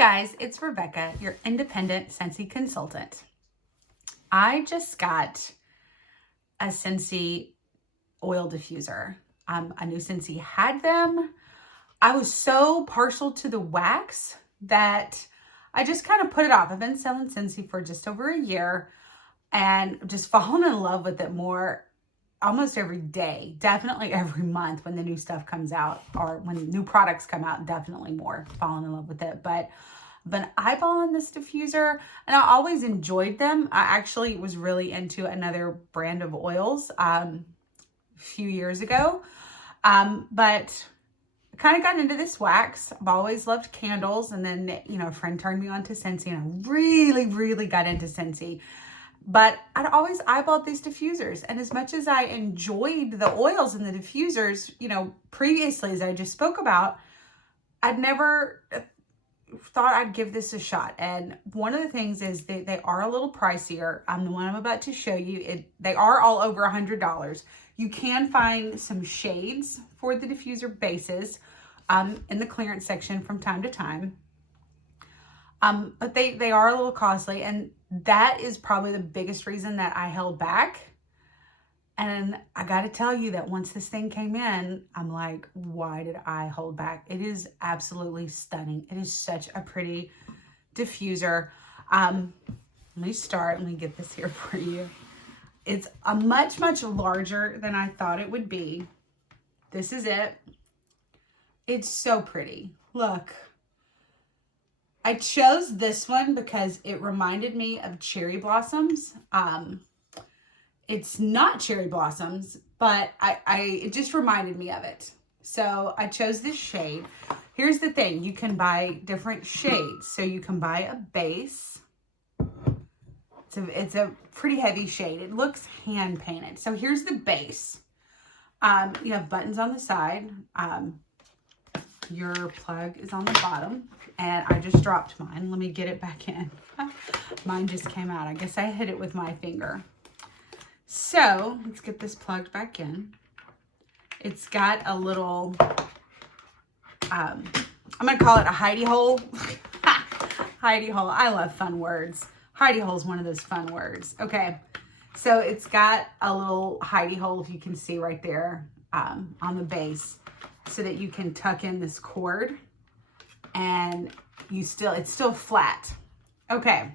guys, it's Rebecca, your independent Scentsy consultant. I just got a Scentsy oil diffuser. I knew Scentsy had them. I was so partial to the wax that I just kind of put it off. I've been selling Scentsy for just over a year and just fallen in love with it more almost every day, definitely every month when the new stuff comes out or when new products come out, definitely more falling in love with it. But I've been eyeballing this diffuser and I always enjoyed them. I actually was really into another brand of oils a few years ago, but kind of got into this wax. I've always loved candles, and then, you know, a friend turned me on to Scentsy and I really got into Scentsy. But I'd always eyeballed these diffusers, and as much as I enjoyed the oils and the diffusers, you know, previously, as I just spoke about, I'd never thought I'd give this a shot. And one of the things is they are a little pricier. The one I'm about to show you, they are all over $100. You can find some shades for the diffuser bases in the clearance section from time to time. But they are a little costly, and that is probably the biggest reason that I held back. And I got to tell you that once this thing came in, I'm like, why did I hold back? It is absolutely stunning. It is such a pretty diffuser. Let me get this here for you. It's a much larger than I thought it would be. This is it. It's so pretty. Look. I chose this one because it reminded me of cherry blossoms. It's not cherry blossoms, but it just reminded me of it. So I chose this shade. Here's the thing. You can buy different shades. So you can buy a base. It's a pretty heavy shade. It looks hand painted. So here's the base. You have buttons on the side. Your plug is on the bottom, and I just dropped mine. Let me get it back in. Mine just came out. I guess I hit it with my finger. So let's get this plugged back in. It's got a little, I'm going to call it a hidey hole. Hidey hole. I love fun words. Hidey hole is one of those fun words. Okay. So it's got a little hidey hole, if you can see right there, on the base, so that you can tuck in this cord and it's still flat. Okay.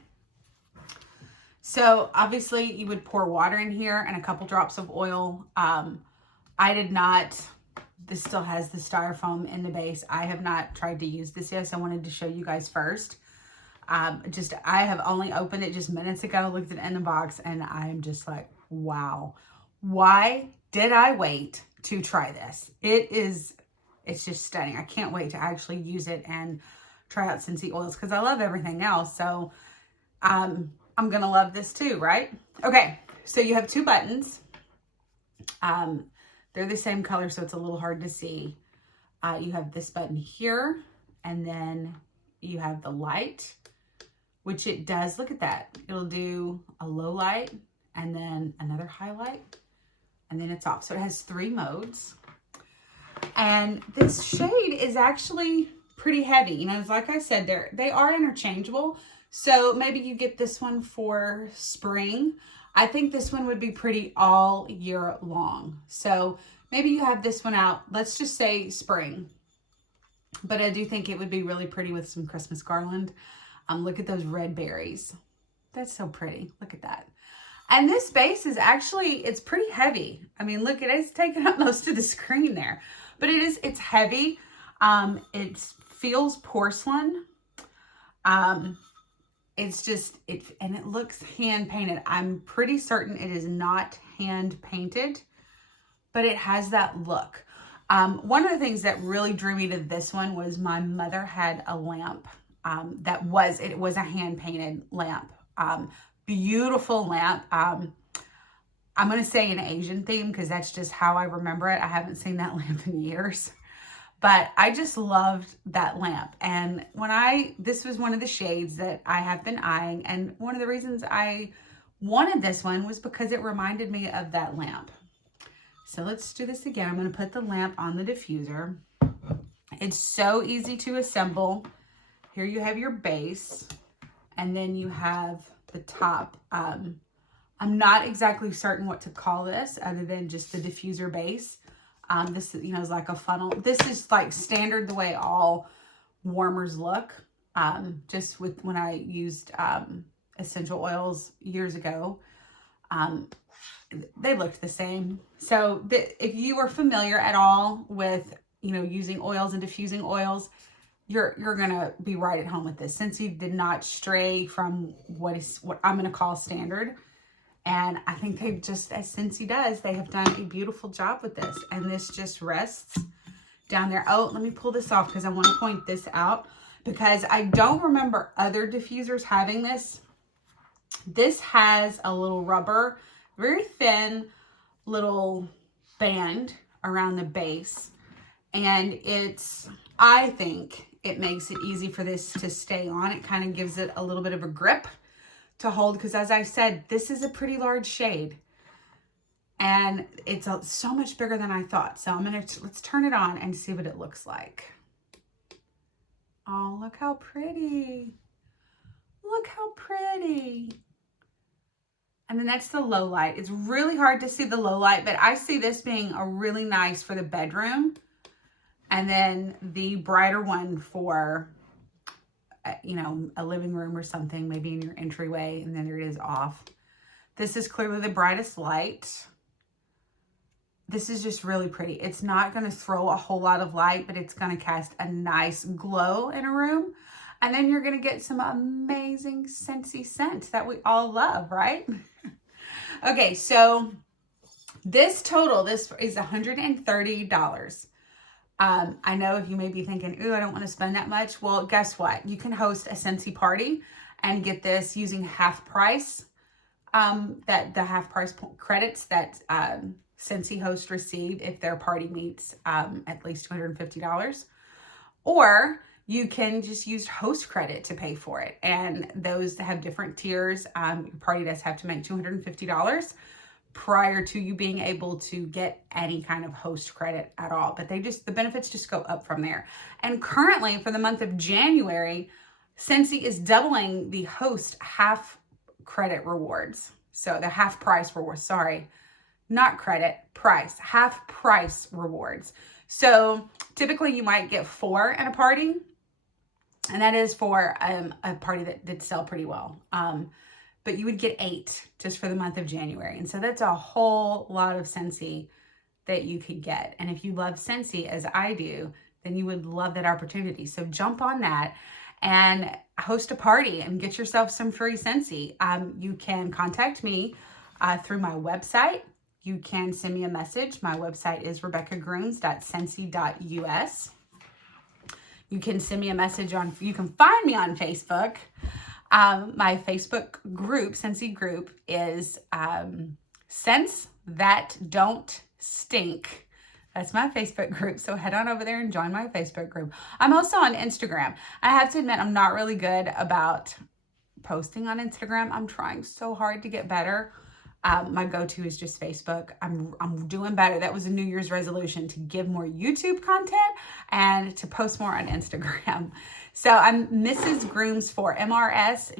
So obviously you would pour water in here and a couple drops of oil. I did not, this still has the styrofoam in the base. I have not tried to use this yet, so I wanted to show you guys first. I have only opened it just minutes ago, looked at it in the box, and I am just like, wow. Why did I wait to try this? It's just stunning. I can't wait to actually use it and try out Scentsy oils because I love everything else. So I'm going to love this too, right? Okay, so you have two buttons. They're the same color, so it's a little hard to see. You have this button here, and then you have the light, which it does. Look at that. It'll do a low light and then another highlight, and then it's off. So it has 3 modes. And this shade is actually pretty heavy. You know, like I said, they are interchangeable. So maybe you get this one for spring. I think this one would be pretty all year long. So maybe you have this one out, let's just say spring. But I do think it would be really pretty with some Christmas garland. Look at those red berries. That's so pretty. Look at that. And this base is actually, it's pretty heavy. I mean, look, it's taking up most of the screen there. But it's heavy. It feels porcelain. It's just, and it looks hand painted. I'm pretty certain it is not hand painted, but it has that look. One of the things that really drew me to this one was my mother had a lamp it was a hand painted lamp. Beautiful lamp. I'm going to say an Asian theme because that's just how I remember it. I haven't seen that lamp in years, but I just loved that lamp. And this was one of the shades that I have been eyeing. And one of the reasons I wanted this one was because it reminded me of that lamp. So let's do this again. I'm going to put the lamp on the diffuser. It's so easy to assemble. here you have your base, and then you have the top. I'm not exactly certain what to call this other than just the diffuser base. This, you know, is like a funnel. This is like standard the way all warmers look. Just with when I used essential oils years ago, they looked the same. So if you are familiar at all with, you know, using oils and diffusing oils, you're gonna be right at home with this. Scentsy did not stray from what I'm gonna call standard. And I think they've just, as Scentsy does, they have done a beautiful job with this. And this just rests down there. Oh, let me pull this off because I want to point this out, because I don't remember other diffusers having this. This has a little rubber, very thin little band around the base. And I think it makes it easy for this to stay on. It kind of gives it a little bit of a grip to hold, because as I said, this is a pretty large shade and it's so much bigger than I thought. So let's turn it on and see what it looks like. Oh, look how pretty. Look how pretty. And then that's the low light. It's really hard to see the low light, but I see this being a really nice for the bedroom. And then the brighter one for, you know, a living room or something, maybe in your entryway, and then there it is off. This is clearly the brightest light. This is just really pretty. It's not going to throw a whole lot of light, but it's going to cast a nice glow in a room. And then you're going to get some amazing Scentsy scent that we all love, right? Okay, so this is $130. I know if you may be thinking, ooh, I don't want to spend that much. Well, guess what? You can host a Scentsy party and get this using half price, the half price credits that Scentsy hosts receive if their party meets at least $250. Or you can just use host credit to pay for it. And those have different tiers. Your party does have to make $250 prior to you being able to get any kind of host credit at all. But the benefits just go up from there. And currently for the month of January, Scentsy is doubling the host half credit rewards. So the half price rewards, sorry, not credit, price, half price rewards. So typically you might get 4 at a party, and that is for a party that did sell pretty well. But you would get 8 just for the month of January. And so that's a whole lot of Scentsy that you could get. And if you love Scentsy as I do, then you would love that opportunity. So jump on that and host a party and get yourself some free Scentsy. You can contact me through my website. You can send me a message. My website is rebeccagrooms.scentsy.us. You can send me a message you can find me on Facebook. My Facebook group, Scentsy group, is Scents That Don't Stink. That's my Facebook group. So head on over there and join my Facebook group. I'm also on Instagram. I have to admit, I'm not really good about posting on Instagram. I'm trying so hard to get better. My go-to is just Facebook. I'm doing better. That was a New Year's resolution, to give more YouTube content and to post more on Instagram. So I'm Mrs. Grooms 4, MRS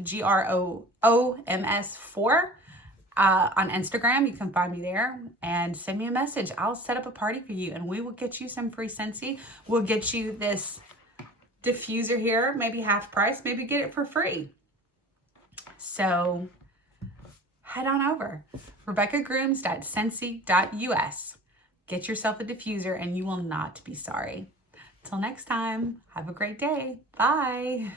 GROOMS 4 on Instagram. You can find me there and send me a message. I'll set up a party for you and we will get you some free Scentsy. We'll get you this diffuser here, maybe half price, maybe get it for free. So head on over, rebeccagrooms.scentsy.us. Get yourself a diffuser and you will not be sorry. Till next time, have a great day. Bye.